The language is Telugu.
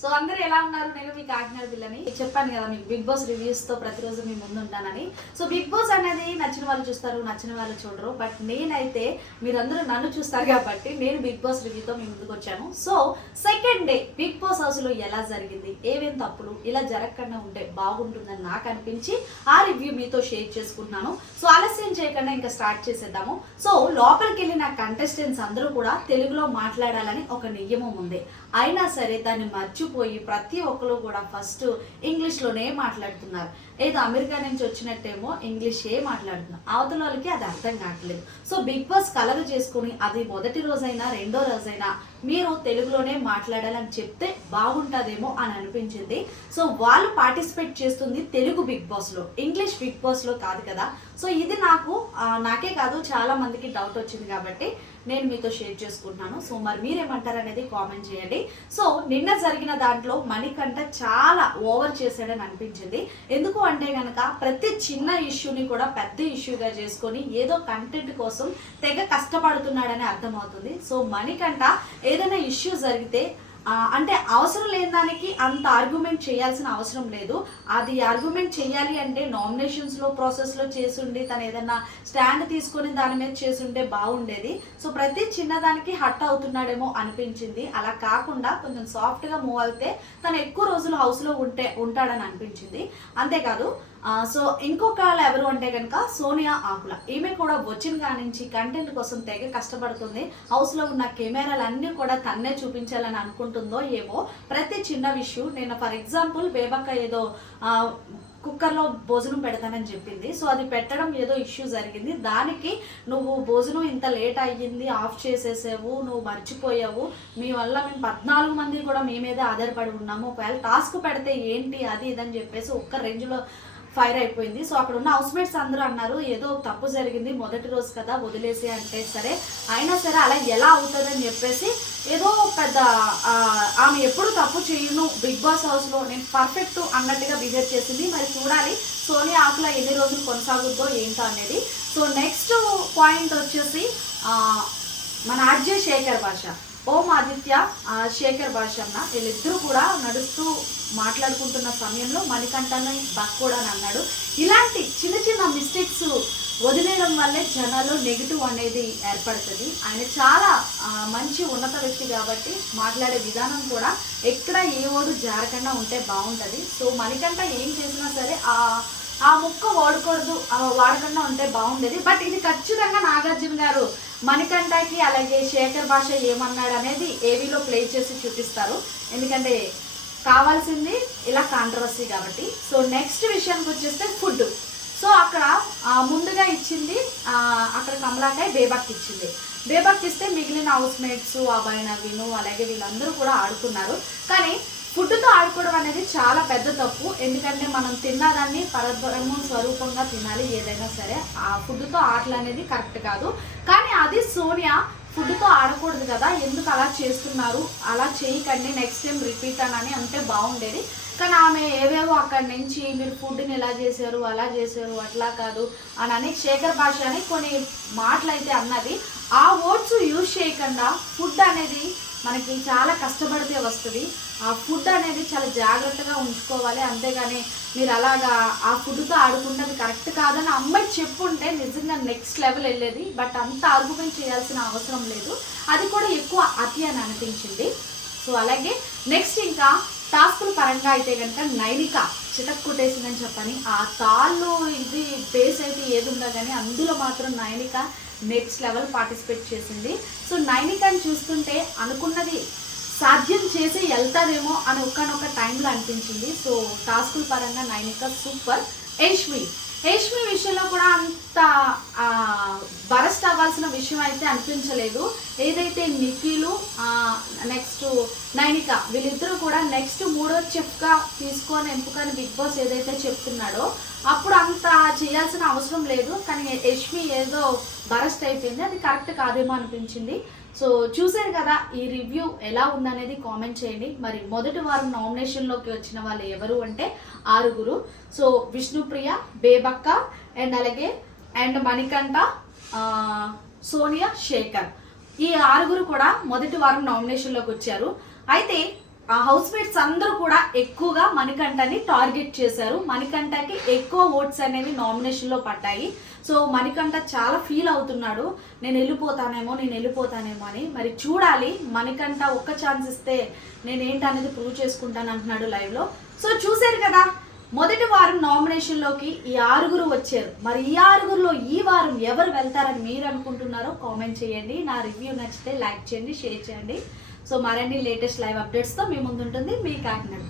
సో అందరూ ఎలా ఉన్నారు? నేను మీ కాకినాడ పిల్లని చెప్పాను కదా, మీకు బిగ్ బాస్ రివ్యూస్ తో ప్రతిరోజు మీ ముందు ఉంటానని. సో బిగ్ బాస్ అనేది నచ్చిన వాళ్ళు చూస్తారు, నచ్చిన వాళ్ళు చూడరు. బట్ నేనైతే మీరందరూ నన్ను చూస్తారు కాబట్టి నేను బిగ్ బాస్ రివ్యూతో మీ ముందుకు వచ్చాను. So second day big boss house లో ఎలా జరిగింది, ఏమేం తప్పులు ఇలా జరగకుండా ఉంటే బాగుంటుందని నాకు అనిపించి ఆ రివ్యూ మీతో షేర్ చేసుకుంటున్నాను. సో ఆలస్యం చేయకుండా ఇంకా స్టార్ట్ చేసేద్దాము. సో లోపలికి వెళ్ళిన కంటెస్టెంట్స్ అందరూ కూడా తెలుగులో మాట్లాడాలని ఒక నియమం ఉంది. అయినా సరే దాన్ని మర్చిపోయి ప్రతి ఒక్కరు కూడా ఫస్ట్ ఇంగ్లీష్లోనే మాట్లాడుతున్నారు. ఏదో అమెరికా నుంచి వచ్చినట్టేమో ఇంగ్లీషే మాట్లాడుతున్నారు. అవతల వాళ్ళకి అది అర్థం కావట్లేదు. సో బిగ్ బాస్ కలర్ చేసుకుని అది మొదటి రోజైనా రెండో రోజైనా మీరు తెలుగులోనే మాట్లాడాలని చెప్తే బాగుంటుందేమో అని అనిపించింది. సో వాళ్ళు పార్టిసిపేట్ చేస్తుంది తెలుగు బిగ్ బాస్లో, ఇంగ్లీష్ బిగ్ బాస్లో కాదు కదా. సో ఇది నాకే కాదు చాలా మందికి డౌట్ వచ్చింది కాబట్టి నేను మీతో షేర్ చేసుకుంటున్నాను. సో మరి మీరేమంటారు అనేది కామెంట్ చేయండి. సో నిన్న జరిగిన దాంట్లో మణికంఠ చాలా ఓవర్ చేశాడని అనిపించింది. ఎందుకు అంటే కనుక ప్రతి చిన్న ఇష్యూని కూడా పెద్ద ఇష్యూగా చేసుకొని ఏదో కంటెంట్ కోసం తెగ కష్టపడుతున్నాడని అర్థమవుతుంది. సో మణికంఠ ఏదైనా ఇష్యూ జరిగితే అంటే అవసరం లేని దానికి అంత ఆర్గ్యుమెంట్ చేయాల్సిన అవసరం లేదు. అది ఆర్గ్యుమెంట్ చేయాలి అంటే నామినేషన్స్లో ప్రాసెస్లో చేసుండి తను ఏదన్నా స్టాండ్ తీసుకొని దాని మీద చేసుంటే బాగుండేది. సో ప్రతి చిన్నదానికి హట్ అవుతున్నాడేమో అనిపించింది. అలా కాకుండా కొంచెం సాఫ్ట్గా మూవ్ అయితే తను ఎక్కువ రోజులు హౌస్లో ఉంటాడని అనిపించింది. అంతేకాదు సో ఇంకొకళ్ళు ఎవరు అంటే కనుక సోనియా ఆకుల. ఈమె కూడా వచ్చిన కానించి కంటెంట్ కోసం తెగ కష్టపడుతుంది. హౌస్లో ఉన్న కెమెరాలన్నీ కూడా తన్నే చూపించాలని అనుకుంటుందో ఏమో. ప్రతి చిన్న విషయం నేను ఫర్ ఎగ్జాంపుల్ బేబక్క ఏదో కుక్కర్లో భోజనం పెడతానని చెప్పింది. సో అది పెట్టడం ఏదో ఇష్యూ జరిగింది. దానికి నువ్వు భోజనం ఇంత లేట్ అయ్యింది, ఆఫ్ చేసేసావు, నువ్వు మర్చిపోయావు, మీ వల్ల మేము 14 మంది కూడా మీ మీదే ఆధారపడి ఉన్నాము, ఒకవేళ టాస్క్ పెడితే ఏంటి అది ఇదని చెప్పేసి ఒక్క రేంజ్లో ఫైర్ అయిపోయింది. సో అక్కడ ఉన్న హౌస్ మేట్స్ అందరూ అన్నారు ఏదో తప్పు జరిగింది, మొదటి రోజు కదా వదిలేసి అంటే సరే అయినా సరే అలా ఎలా అవుతుందని చెప్పేసి ఏదో పెద్ద ఆమె ఎప్పుడు తప్పు చేయను బిగ్ బాస్ హౌస్లో నేను పర్ఫెక్ట్ అన్నట్టుగా బిహేవ్ చేసింది. మరి చూడాలి సోనియా ఆకుల ఎన్ని రోజులు కొనసాగుద్దో ఏంటో అనేది. సో నెక్స్ట్ పాయింట్ వచ్చేసి మన ఆర్జే శేఖర్ భాష, ఓం ఆదిత్య శేఖర్ భాష అన్న వీళ్ళిద్దరూ కూడా నడుస్తూ మాట్లాడుకుంటున్న సమయంలో మణికంఠని బక్కోడని అన్నాడు. ఇలాంటి చిన్న చిన్న మిస్టేక్స్ వదిలేయడం వల్లే జనాల్లో నెగిటివ్ అనేది ఏర్పడుతుంది. ఆయన చాలా మంచి ఉన్నత వ్యక్తి కాబట్టి మాట్లాడే విధానం కూడా ఎక్కడ ఏ ఓడు జారకుండా ఉంటే బాగుంటుంది. సో మణికంఠ ఏం చేసినా సరే ఆ ముక్క వాడకుండా ఉంటే బాగుండేది. బట్ ఇది ఖచ్చితంగా నాగార్జున గారు మణికంఠకి అలాగే శేఖర్ భాష ఏమన్నాడు అనేది ఏవీలో ప్లే చేసి చూపిస్తారు. ఎందుకంటే కావాల్సింది ఇలా కాంట్రవర్సీ కాబట్టి. సో నెక్స్ట్ విషయానికి వచ్చేస్తే ఫుడ్. సో అక్కడ ముందుగా ఇచ్చింది అక్కడ కమలాకాయ బేబక్ ఇచ్చింది. బేబక్ ఇస్తే మిగిలిన హౌస్ మేట్స్ అభయ్ నవీను అలాగే వీళ్ళందరూ కూడా ఆడుకున్నారు. కానీ ఫుడ్తో ఆడుకోవడం అనేది చాలా పెద్ద తప్పు. ఎందుకంటే మనం తిన్నదాన్ని పరబ్రహ్మ స్వరూపంగా తినాలి ఏదైనా సరే. ఆ ఫుడ్తో ఆటలు అనేది కరెక్ట్ కాదు. కానీ అది సోనియా ఫుడ్తో ఆడకూడదు కదా, ఎందుకు అలా చేస్తున్నారు, అలా చేయకండి, నెక్స్ట్ టైం రిపీట్ అని అంటే బాగుండేది. కానీ ఆమె ఏవేవో అక్కడి నుంచి మీరు ఫుడ్ని ఎలా చేశారు అలా చేశారు అట్లా కాదు అని శేఖర్ భాష అని కొన్ని మాటలు అయితే అన్నది. ఆ వర్డ్స్ యూజ్ చేయకుండా ఫుడ్ అనేది మనకి చాలా కష్టపడితే వస్తుంది. ఆ ఫుడ్ అనేది చాలా జాగ్రత్తగా ఉంచుకోవాలి. అంతేగాని మీరు అలాగా ఆ ఫుడ్తో ఆడుకుంటే అది కరెక్ట్ కాదని అమ్మాయి చెప్పుంటే నిజంగా నెక్స్ట్ లెవెల్ వెళ్ళేది. బట్ అంత ఆర్గ్యుమెంట్ చేయాల్సిన అవసరం లేదు. అది కూడా ఎక్కువ అతి అని అనిపించింది. సో అలాగే నెక్స్ట్ ఇంకా టాస్కుల పరంగా అయితే కనుక నైనిక చితక్ కొట్టేసిందని చెప్పని ఆ తాళ్ళు ఇది బేస్ అయితే ఏది ఉందో కానీ అందులో మాత్రం నైనిక నెక్స్ట్ లెవెల్ పార్టిసిపేట్ చేసింది. సో నైనికని చూస్తుంటే అనుకున్నది సాధ్యం చేసి వెళ్తాదేమో అని ఒక్కనొక్క టైంలో అనిపించింది. సో టాస్కుల పరంగా నైనిక సూపర్. యష్మి విషయంలో కూడా అంత బరస్ట్ అవ్వాల్సిన విషయం అయితే అనిపించలేదు. ఏదైతే నిఖిలు నెక్స్ట్ నైనిక వీళ్ళిద్దరూ కూడా నెక్స్ట్ మూడో చెఫ్గా తీసుకొని ఎంపుకొని బిగ్ బాస్ ఏదైతే చెప్తున్నాడో అప్పుడు అంత చేయాల్సిన అవసరం లేదు. కానీ యష్మి ఏదో బరస్ట్ అయిపోయింది, అది కరెక్ట్ కాదేమో అనిపించింది. సో చూసారు కదా, ఈ రివ్యూ ఎలా ఉందనేది కామెంట్ చేయండి. మరి మొదటి వారం నామినేషన్లోకి వచ్చిన వాళ్ళు ఎవరు అంటే 6. సో విష్ణుప్రియ, బేబక్క అండ్ మణికంఠ, సోనియా, శేఖర్ ఈ 6 కూడా మొదటి వారం నామినేషన్లోకి వచ్చారు. అయితే ఆ హౌస్ మేట్స్ అందరూ కూడా ఎక్కువగా మణికంఠని టార్గెట్ చేశారు. మణికంఠకి ఎక్కువ ఓట్స్ అనేవి నామినేషన్లో పడ్డాయి. సో మణికంఠ చాలా ఫీల్ అవుతున్నాడు, నేను వెళ్ళిపోతానేమో అని. మరి చూడాలి, మణికంఠ ఒక్క ఛాన్స్ ఇస్తే నేను ఏంటనేది ప్రూవ్ చేసుకుంటాను అంటున్నాడు లైవ్లో. సో చూశారు కదా, మొదటి వారం నామినేషన్లోకి ఈ 6 వచ్చారు. మరి ఈ 6లో ఈ వారం ఎవరు వెళ్తారని మీరు అనుకుంటున్నారో కామెంట్ చేయండి. నా రివ్యూ నచ్చితే లైక్ చేయండి, షేర్ చేయండి. సో మరిన్ని లేటెస్ట్ లైవ్ అప్డేట్స్తో మీ ముందుంటుంది మీ కాకినాడ.